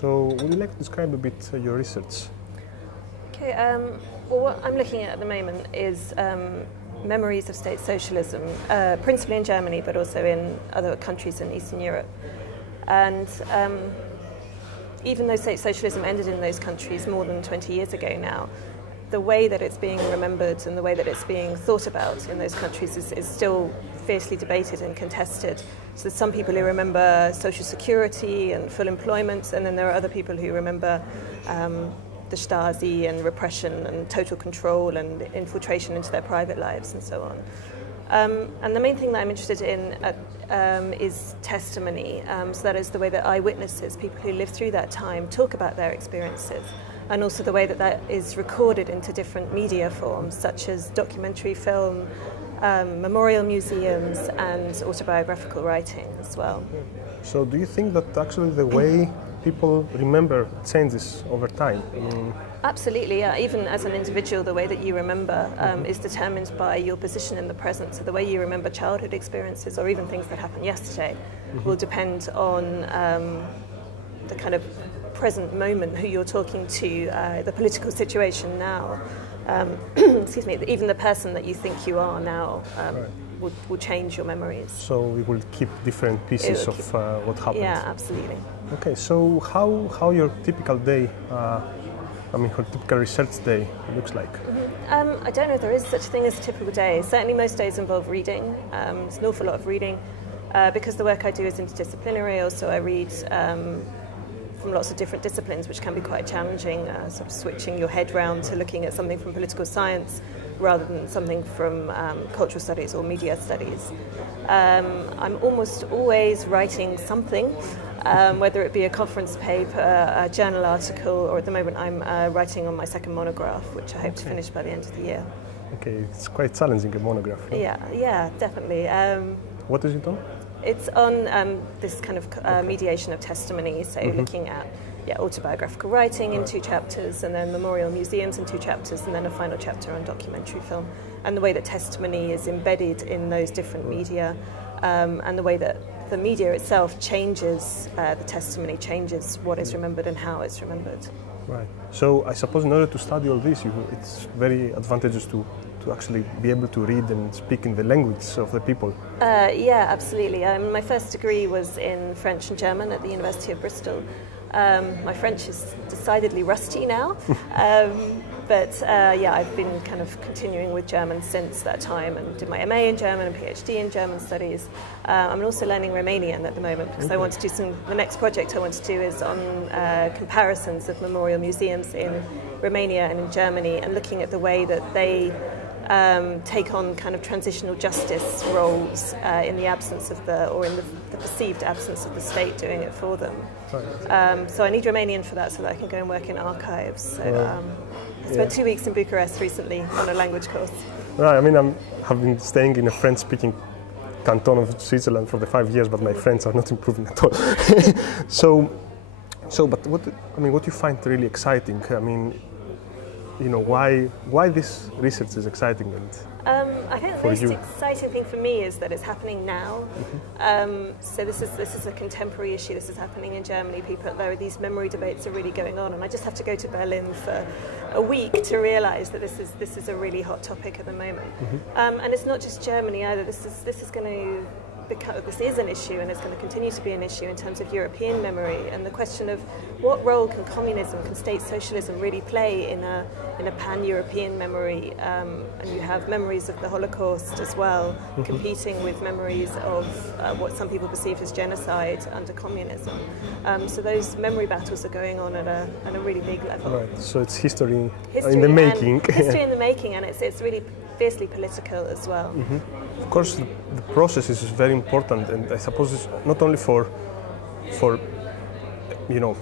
So would you like to describe a bit your research? Okay, well, what I'm looking at the moment is memories of state socialism, principally in Germany, but also in other countries in Eastern Europe. And even though state socialism ended in those countries more than 20 years ago now, the way that it's being remembered and the way that it's being thought about in those countries is still fiercely debated and contested. So there's some people who remember social security and full employment, and then there are other people who remember the Stasi and repression and total control and infiltration into their private lives and so on. And the main thing that I'm interested in is testimony. So that is the way that eyewitnesses, people who lived through that time, talk about their experiences, and also the way that that is recorded into different media forms, such as documentary film, memorial museums, and autobiographical writing as well. So do you think that actually the way people remember changes over time? Absolutely, yeah. Even as an individual, the way that you remember is determined by your position in the present. So the way you remember childhood experiences, or even things that happened yesterday, will depend on the kind of present moment, who you're talking to, the political situation now. Excuse me, even the person that you think you are now will change your memories. So we will keep different pieces of what happened. Yeah, absolutely. Okay, so how your typical day, your typical research day looks like? I don't know if there is such a thing as a typical day. Certainly most days involve reading. It's an awful lot of reading. Because the work I do is interdisciplinary, also I read from lots of different disciplines, which can be quite challenging, sort of switching your head round to looking at something from political science rather than something from cultural studies or media studies. I'm almost always writing something, whether it be a conference paper, a journal article, or at the moment I'm writing on my second monograph, which I hope to finish by the end of the year. Okay, it's quite challenging, a monograph. Huh? Yeah, definitely. What is it on? It's on this kind of mediation of testimony, so looking at autobiographical writing in 2 chapters, and then memorial museums in 2 chapters, and then a final chapter on documentary film, and the way that testimony is embedded in those different media, and the way that the media itself changes the testimony, changes what is remembered and how it's remembered. Right. So I suppose in order to study all this, it's very advantageous to actually be able to read and speak in the language of the people. Yeah, absolutely. My first degree was in French and German at the University of Bristol. My French is decidedly rusty now, but I've been kind of continuing with German since that time, and did my MA in German and PhD in German studies. I'm also learning Romanian at the moment, because I want to do the next project I want to do is on comparisons of memorial museums in Romania and in Germany, and looking at the way that they take on kind of transitional justice roles in the absence of or in the perceived absence of the state doing it for them. Right. So I need Romanian for that, so that I can go and work in archives. So I spent 2 weeks in Bucharest recently on a language course. Right. I mean, have been staying in a French-speaking canton of Switzerland for the 5 years, but my French are not improving at all. But what do you find really exciting? I mean, why this research is exciting? I think the most exciting thing for me is that it's happening now. So this is a contemporary issue. This is happening in Germany. These memory debates are really going on, and I just have to go to Berlin for a week to realise that this is a really hot topic at the moment. And it's not just Germany either. This is an issue, and it's going to continue to be an issue in terms of European memory, and the question of what role can communism, can state socialism really play in a pan-European memory, and you have memories of the Holocaust as well, competing with memories of what some people perceive as genocide under communism. So those memory battles are going on at a really big level. Right. So it's history in the making. History in the making, and it's really fiercely political as well. Of course, the process is very important, and I suppose it's not only for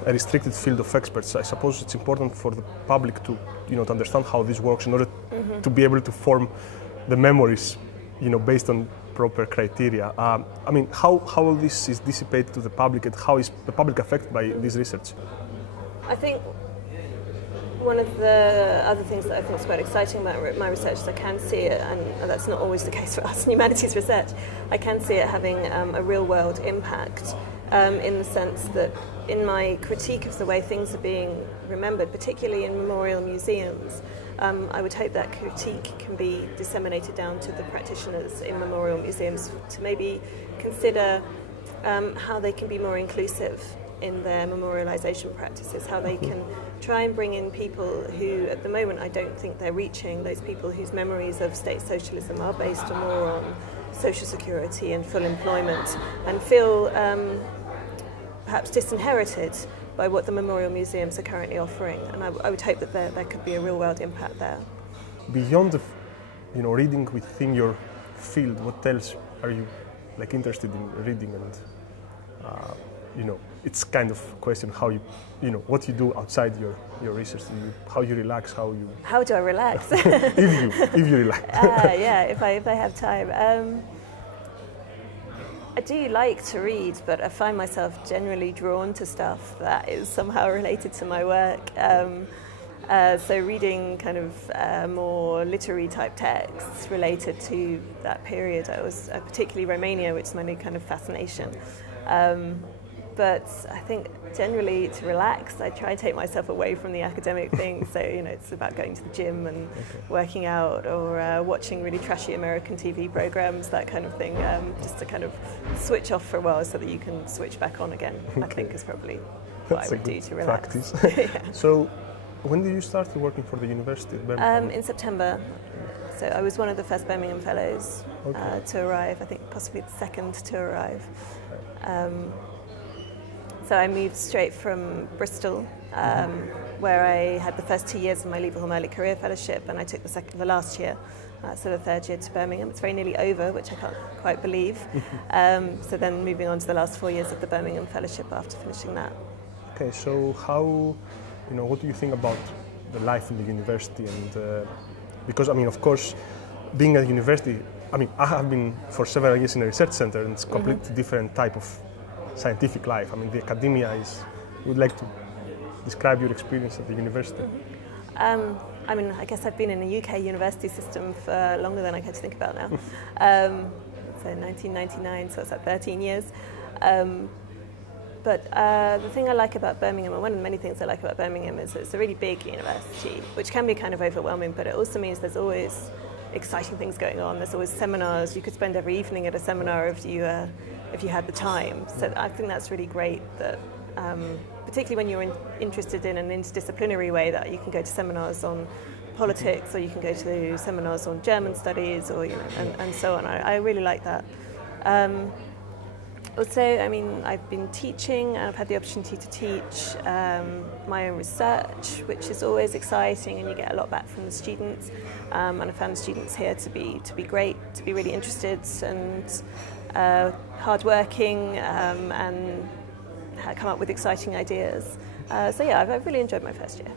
a restricted field of experts. I suppose it's important for the public to to understand how this works in order to be able to form the memories based on proper criteria. I mean, how all this is dissipated to the public, and how is the public affected by this research? I think one of the other things that I think is quite exciting about my research is I can see it, and that's not always the case for us in humanities research, I can see it having a real world impact. in the sense that in my critique of the way things are being remembered, particularly in memorial museums, I would hope that critique can be disseminated down to the practitioners in memorial museums to maybe consider how they can be more inclusive in their memorialisation practices, how they can try and bring in people who at the moment I don't think they're reaching, those people whose memories of state socialism are based more on social security and full employment, and feel perhaps disinherited by what the memorial museums are currently offering. And I would hope that there could be a real world impact there. Beyond the, reading within your field, what else are you interested in reading? And it's kind of a question how you, what you do outside your research, how you relax, How do I relax? if you relax. Yeah, if I have time. I do like to read, but I find myself generally drawn to stuff that is somehow related to my work. So reading kind of more literary type texts related to that period. I was particularly Romania, which is my new kind of fascination. But I think generally to relax, I try and take myself away from the academic things. So, it's about going to the gym and working out, or watching really trashy American TV programs, that kind of thing, just to kind of switch off for a while so that you can switch back on again, I think is probably what I would do to relax. Practice. Yeah. So, when did you start working for the University of Birmingham? In September. So I was one of the first Birmingham Fellows to arrive, I think possibly the second to arrive. So I moved straight from Bristol, where I had the first 2 years of my Leverhulme Early Career Fellowship, and I took the last year, so the third year to Birmingham. It's very nearly over, which I can't quite believe. So then moving on to the last 4 years of the Birmingham Fellowship after finishing that. Okay, so how, what do you think about the life in the university? And because, of course, being at university, I have been for several years in a research center, and it's a completely different type of scientific life. The academia is. Would like to describe your experience at the university? I guess I've been in the UK university system for longer than I care to think about now. So 1999, so it's like 13 years. But the thing I like about Birmingham, and one of the many things I like about Birmingham, is it's a really big university, which can be kind of overwhelming, but it also means there's always exciting things going on. There's always seminars. You could spend every evening at a seminar if you had the time. So I think that's really great, that particularly when you're interested in an interdisciplinary way, that you can go to seminars on politics, or you can go to seminars on German studies, or and so on. I really like that. Also, I've been teaching, and I've had the opportunity to teach my own research, which is always exciting, and you get a lot back from the students. And I found the students here to be great, to be really interested and hardworking, and come up with exciting ideas. So yeah, I've really enjoyed my first year.